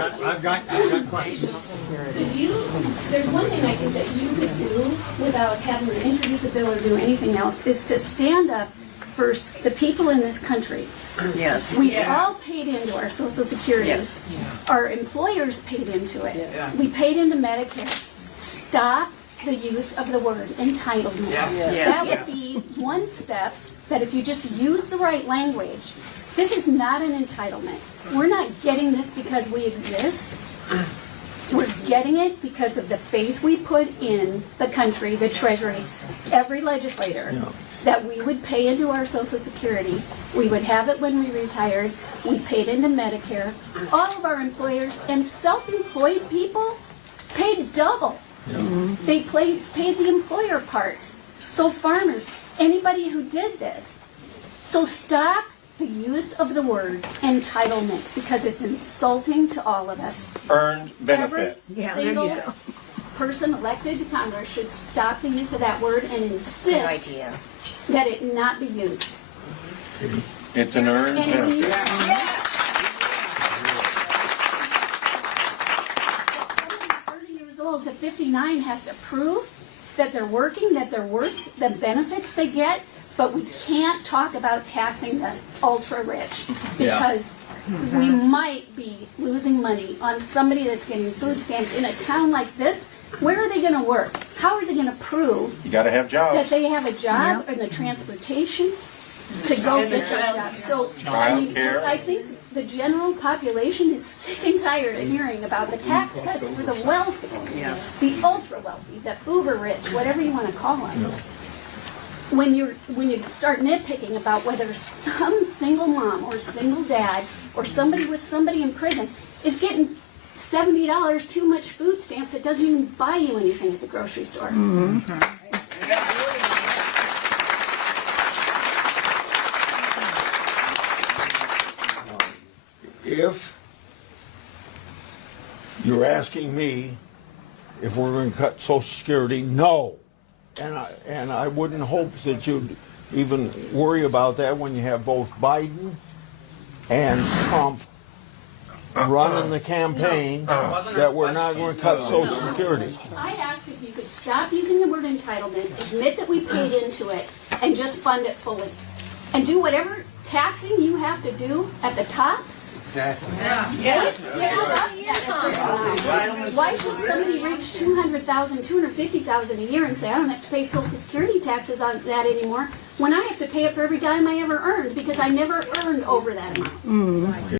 I've got questions. There's one thing I think that you could do without having to introduce a bill or do anything else is to stand up for the people in this country. Yes. We've all paid into our Social Security. Yes. Our employers paid into it. We paid into Medicare. Stop the use of the word entitlement. That would be one step that if you just use the right language, this is not an entitlement. We're not getting this because we exist. We're getting it because of the faith we put in the country, the Treasury, every legislator, that we would pay into our Social Security. We would have it when we retired. We paid into Medicare. All of our employers and self-employed people paid double. They paid the employer part. So farmers, anybody who did this. So stop the use of the word entitlement because it's insulting to all of us. Earned benefit. Every single person elected to Congress should stop the use of that word and insist that it not be used. It's an earned And when you, benefit. somebody 30 years old to 59 has to prove that they're working, that they're worth the benefits they get, but we can't talk about taxing the ultra rich because we might be losing money on somebody that's getting food stamps in a town like this. Where are they going to work? How are they going to prove You got to have jobs. that they have a job and the transportation to go get those jobs? So Childcare. I think the general population is sick and tired of hearing about the tax cuts for the wealthy, the ultra wealthy, the uber rich, whatever you want to call them. When you start nitpicking about whether some single mom or single dad or somebody with somebody in prison is getting $70 too much food stamps, it doesn't even buy you anything at the grocery store. If you're asking me if we're going to cut Social Security, no. And I wouldn't hope that you'd even worry about that when you have both Biden and Trump running the campaign that we're not going to cut Social Security. I asked if you could stop using the word entitlement, admit that we paid into it, and just fund it fully. And do whatever taxing you have to do at the top. Exactly. Why should somebody reach 200,000, 250,000 a year and say, I don't have to pay Social Security taxes on that anymore, when I have to pay it for every dime I ever earned because I never earned over that amount?